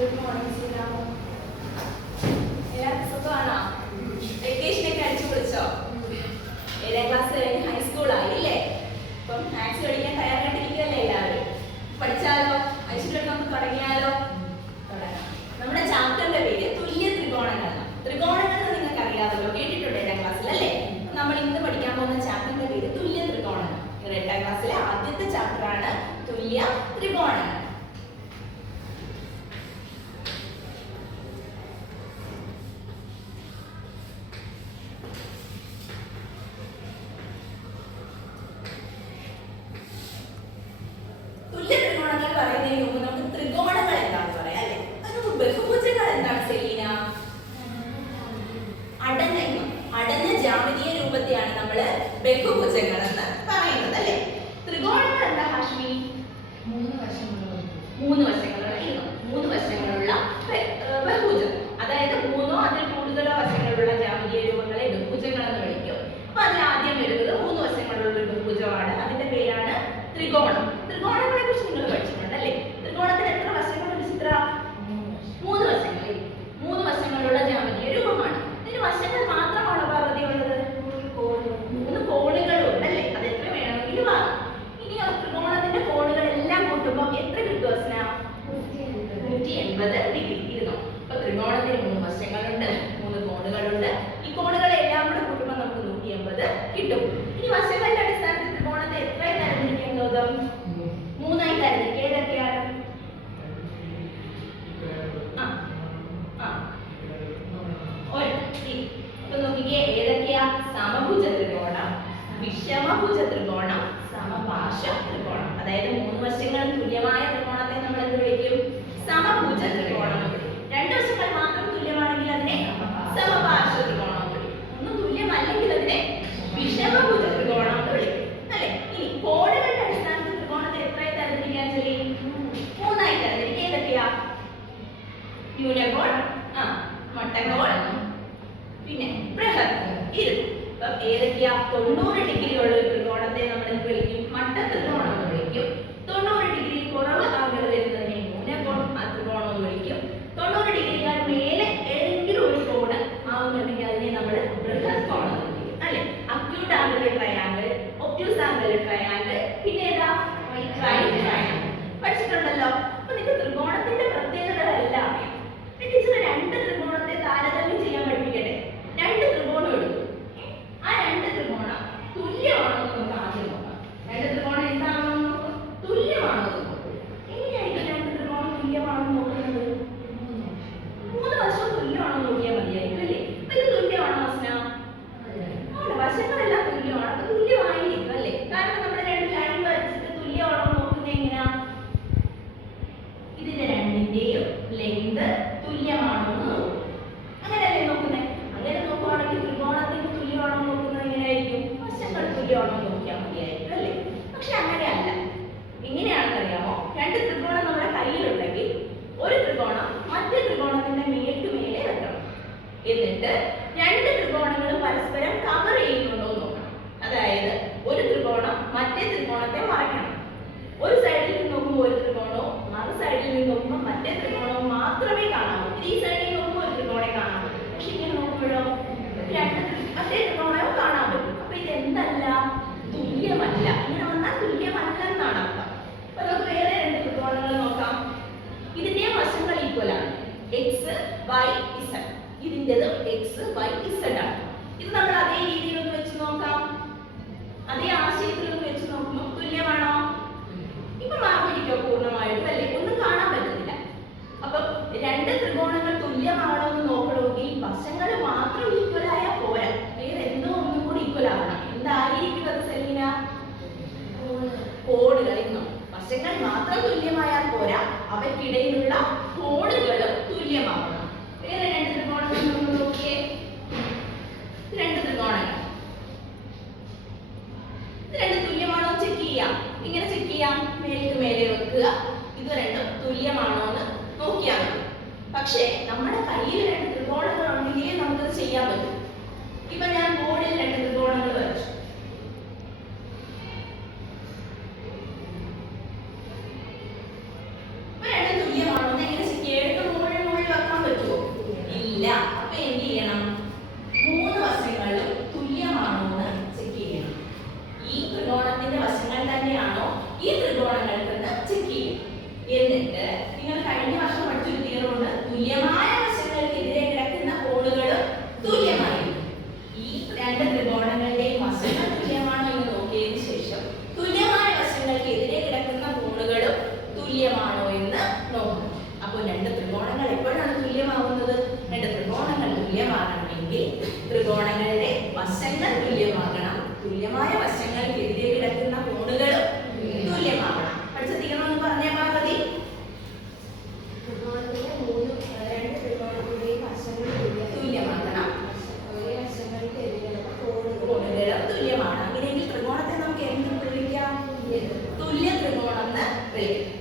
Good morning ശ്രീരാമോ. എല്ലാവർക്കും സുഖമാണോ? വെക്കേഷനൊക്കെ അടിച്ചു പൊളിച്ചോ? 7ാം ക്ലാസ് കഴിഞ്ഞ് ഹൈസ്കൂളായി അല്ലേ? അപ്പം മാത്സ് പഠിക്കാൻ തയ്യാറായിട്ടിരിക്കുകയല്ലേ എല്ലാവരും? പഠിച്ചാലോ? ഐശ്വര്യം നമുക്ക് തുടങ്ങിയാലോ? തുടങ്ങാം. നമ്മുടെ ചാപ്റ്ററിന്റെ പേര് തുല്യ ത്രികോണങ്ങളാണ്. ത്രികോണങ്ങൾ നിങ്ങൾക്ക് അറിയാമല്ലോ, കേട്ടിട്ടുണ്ട് 7ാം ക്ലാസ്സിൽ അല്ലേ? നമ്മൾ ഇന്ന് പഠിക്കാൻ പോകുന്ന ചാപ്റ്ററിന്റെ പേര് തുല്യ ത്രികോണങ്ങൾ. 8ാം ക്ലാസ്സിലെ ആദ്യത്തെ ചാപ്റ്ററാണ് തുല്യ ത്രികോണങ്ങൾ. തുല്യ ത്രികോണങ്ങൾ പറയുന്നതിന് മുമ്പ് നമുക്ക് ത്രികോണങ്ങൾ എന്താണെന്ന് പറയാം അല്ലേ? അതിന് ബഹുഭുജങ്ങൾ എന്താണ് സെലീന? അടഞ്ഞ ജാമിതീയ രൂപത്തെയാണ് നമ്മൾ ബഹുഭുജങ്ങൾ എന്ന് പറയുന്നത് അല്ലേ? ത്രികോണങ്ങൾ എന്താ ഹാഷ്മി? മൂന്ന് വശങ്ങളുള്ള ബഹുഭുജം. അതായത് മൂന്നോ അതിൽ കൂടുതലോ വശങ്ങളുള്ള ജാമിതീയ രൂപങ്ങളെ ബഹുഭുജങ്ങൾ എന്ന് വിളിക്കും. അപ്പൊ അതിൽ ആദ്യം വരുന്നത് 3 വശങ്ങളുള്ള ഒരു ബഹുഭുജമാണ്. അതിന്റെ പേരാണ് ത്രികോണം. ത്രികോണങ്ങളെ കുറിച്ച് നിങ്ങൾ പഠിച്ചിട്ടുണ്ട് അല്ലേ? ത്രികോണത്തിന് എത്ര വശങ്ങളുണ്ട് ചിത്ര? 3 വശങ്ങൾ. 3 വശങ്ങളുള്ള ജാമിതീയ രൂപമാണ്. ഇതിന് വശങ്ങൾ മാത്രമാണോ പാർവതി ഉള്ളത്? 3 കോണുകളും ഉണ്ട് അല്ലേ? അത് എത്ര വേണമെങ്കിലും ആകും. ഇനി ത്രികോണത്തിന്റെ കോണുകൾ എല്ലാം കൂട്ടുമ്പോൾ എത്ര കിട്ടും അസ്ന? 180 ഡിഗ്രി ഇരുന്നു. അപ്പൊ ത്രികോണത്തിന് 3 വശങ്ങളുണ്ട്, 3 കോണുകളുണ്ട്. ഈ കോണുകളെ എല്ലാം കൂടെ കൂട്ടുമ്പോൾ നമുക്ക് 180 കിട്ടും. ഇനി വശങ്ങളുടെ അടിസ്ഥാനത്തിൽ ത്രികോണത്തെ എത്രയായി തരംതിരിക്കാൻ ഗൗതം? 3 ആയി തരംതിരിക്കുക. ഏതൊക്കെയാണ്? അപ്പൊ നോക്കിക്കേ, ഏതൊക്കെയാ? സമഭുജ ത്രികോണം, വിഷമഭുജ ത്രികോണം, സമപാർശ്വ ത്രികോണം. അതായത് 3 വശങ്ങളും തുല്യമായ ത്രികോണത്തെ നമ്മൾ എന്ത് വിളിക്കും? സമഭുജ ത്രികോണം. 2 വശങ്ങൾ മാത്രം തുല്യമാണെങ്കിൽ അതിനെ സമപാർശ്വ ത്രികോണം എന്ന് വിളിക്കും. ഒന്നും തുല്യമല്ലെങ്കിൽ അതിനെ വിഷമഭുജ ത്രികോണം എന്ന് വിളിക്കും അല്ലേ? ഇനി കോണുകളുടെ അടിസ്ഥാനത്തിൽ ത്രികോണത്തെ എത്രയായി തരംതിരിക്കാൻ കഴിയും? 3 ആയി തരംതിരിക്കുക. ഏതൊക്കെയാ? ന്യൂനകോൺ, മട്ടകോൺ, പിന്നെ ബൃഹത്, ഇരുന്നു. അപ്പം ഏതൊക്കെയാ? 90 ഡിഗ്രി ഉള്ള ഒരു ത്രികോണത്തെ നമ്മൾ എന്ത് വിളിക്കും? മട്ട ത്രികോണം എന്ന് വിളിക്കും. 90 ഡിഗ്രി കുറവ് ആംഗിൾ വരുന്നതിനെ ന്യൂനകോൺ ത്രികോണം എന്ന് വിളിക്കും. 90 ഡിഗ്രിക്കാൾ മേലെ ഏതെങ്കിലും ഒരു കോണ് ആവുന്നുണ്ടെങ്കിൽ അതിനെ നമ്മൾ ബൃഹത് കോൺ എന്ന് വിളിക്കും അല്ലെ? Acute angle triangle, obtuse angle triangle, പിന്നെ ഏതാ? റൈറ്റ് ട്രയാങ്കിൾ പഠിച്ചിട്ടുണ്ടല്ലോ. അപ്പൊ നിങ്ങൾക്ക് ത്രികോണത്തിന്റെ പ്രത്യേകതകളെല്ലാം അറിയാം. ടീച്ചർ 2 ത്രികോണത്തെ താരതമ്യം ചെയ്യാൻ പഠിപ്പിക്കട്ടെ. 2 ത്രികോണം എടുക്കും. ആ 2 ത്രികോണം തുല്യമാണോ എന്ന് നമുക്ക് ആദ്യം നോക്കാം. 2 ത്രികോണം എന്താണോ നോക്കാം, തുല്യമാണോ എന്ന് നോക്കാം. എങ്ങനെയായിരിക്കും 2 ത്രികോണം തുല്യമാണോ നോക്കുന്നത്? 3 വശവും തുല്യമാണോ നോക്കിയാൽ മതിയായിരിക്കും അല്ലേ? അപ്പൊ ഇത് തുല്യമാണോ അസ്ന? വശങ്ങളെല്ലാം തുല്യമാണ്. അപ്പൊ തുല്യമായിരിക്കും അല്ലേ? കാരണം നമ്മൾ 2 ലൈൻ വരച്ചിട്ട് തുല്യമാണോ നോക്കുന്നത് എങ്ങനെയാ? ഇതിന്റെ രണ്ടിന്റെയും ലെങ്ത് തുല്യമാണോ എന്ന് നോക്കും. അങ്ങനെയല്ലേ നോക്കുന്നത്? അങ്ങനെ നോക്കുവാണെങ്കിൽ ത്രികോണത്തിന് തുല്യമാണോ നോക്കുന്നത് എങ്ങനെയായിരിക്കും? വശങ്ങൾ തുല്യമാണോ നോക്കിയാൽ മതിയായിരിക്കും അല്ലേ? പക്ഷെ അങ്ങനെയല്ല. എങ്ങനെയാണെന്ന് അറിയാമോ? 2 ത്രികോണം നമ്മുടെ കയ്യിലുണ്ടെങ്കിൽ ഒരു ത്രികോണം മറ്റേ ത്രികോണത്തിന്റെ മേൽക്കുമേലെ വെക്കണം. എന്നിട്ട് 2 ത്രികോണങ്ങളും പരസ്പരം കവർ ചെയ്യുന്നുണ്ടോ എന്ന് നോക്കണം. അതായത് ഒരു ത്രികോണം മറ്റേ ത്രികോണത്തെ മറയ്ക്കണം. ഒരു സൈഡിൽ നിന്ന് നോക്കുമ്പോൾ ഒരു ത്രികോണവും മറു സൈഡിൽ നിന്ന് നോക്കുമ്പോൾ മറ്റേ ത്രികോണവും മാത്രമേ കാണാവൂ. ഈ സൈഡിൽ നോക്കുമ്പോൾ ഒരു ത്രികോണേ കാണാൻ പറ്റും. പക്ഷെ ഇങ്ങനെ നോക്കുമ്പോഴോ മറ്റേ ത്രികോണവും കാണാൻ പറ്റും. അപ്പൊ ഇത് എന്തല്ല? തുല്യമല്ല. ഇങ്ങനെ വന്നാൽ തുല്യമല്ലെന്നാണ് അർത്ഥം. അപ്പൊ നമുക്ക് വേറെ 2 ത്രികോണങ്ങൾ നോക്കാം. ഇതിന്റെ വശങ്ങൾ ഈക്വൽ ആണ്. X Y Z. ഇതിൻ്റെതും എക്സ് വൈ ഇസഡ് ആണ്. ഇത് നമ്മൾ അതേ രീതിയിലൊന്ന് വെച്ച് നോക്കാം. അതേ ആശയത്തിലൊന്ന് വെച്ച് നോക്കുമ്പോൾ തുല്യമാണോ? ഇപ്പൊ മാറിയിരിക്കോ പൂർണ്ണമായിട്ടും അല്ലേ? ഒന്നും കാണാൻ പറ്റുന്നില്ല. അപ്പൊ 2 ത്രികോണങ്ങൾ തുല്യമാണോ എന്ന് നോക്കണമെങ്കിൽ വശങ്ങൾ മാത്രം ഈക്വൽ ആയാൽ പോരാ. വേറെ എന്തോ ഒന്നും കൂടി ഈക്വൽ ആവണം. എന്തായിരിക്കും അത് സെലീന? കോണുകൾ. ഇന്നോ വശങ്ങൾ മാത്രം തുല്യമായാൽ പോരാ, അവയ്ക്കിടയിലുള്ള കോണുകളും തുല്യമാവണം. വേറെ 2 ത്രികോണങ്ങൾ നമ്മൾ നോക്കിയേ. 2 ത്രികോണങ്ങൾ ഇത് 2 തുല്യമാണോ ചെക്ക് ചെയ്യാം. ഇങ്ങനെ ചെക്ക് ചെയ്യാം. മേലേക്ക് മേലെ വെക്കുക. ഇത് 2 തുല്യമാണോ എന്ന് നോക്കിയാൽ മതി. പക്ഷേ നമ്മുടെ കയ്യിൽ 2 ത്രികോണങ്ങൾ ഉണ്ടെങ്കിലേ നമുക്കത് ചെയ്യാൻ പറ്റും. ഇപ്പൊ ഞാൻ ബോർഡിൽ 2 ത്രികോണങ്ങൾ വരച്ചു. തുല്യമാണോ എന്ന് എങ്ങനെ ചെക്ക് ചെയ്യാം? തന്നെയാണോ ഈ ത്രികോണങ്ങൾക്കെന്ന് ചെക്ക് ചെയ്യും. എന്നിട്ട് നിങ്ങൾ കഴിഞ്ഞ വർഷം പഠിച്ചൊരു തിയറുണ്ട്, തുല്യമായ വശങ്ങൾക്കെതിരെ കിടക്കുന്ന കോണുകളും തുല്യമായിരിക്കും. ഈ രണ്ട് ത്രികോണങ്ങളുടെയും വശങ്ങൾ തുല്യമാണോ എന്ന് നോക്കിയതിനു ശേഷം തുല്യമായ വശങ്ങൾക്കെതിരെ കിടക്കുന്ന കോണുകളും തുല്യമാണോ എന്ന് നോക്കണം. അപ്പോൾ രണ്ട് ത്രികോണങ്ങൾ എപ്പോഴാണ് തുല്യമാവുന്നത്? രണ്ട് ത്രികോണങ്ങൾ തുല്യമാകണമെങ്കിൽ ത്രികോണങ്ങളുടെ വശങ്ങൾ തുല്യമാകണം, തുല്യമായ വശങ്ങൾക്കെതിരെ കിടക്കുന്ന കോണുകളും തുല്യമാകണം. പഠിച്ച തീരണമെന്ന് പറഞ്ഞ പാർവതി? തുല്യമാകണം, കോണുകളും തുല്യമാണ്. അങ്ങനെയെങ്കിൽ ത്രികോണത്തെ നമുക്ക് എന്ത് വിളിക്കാം? തുല്യ ത്രികോണം എന്ന് വിളിക്കാം.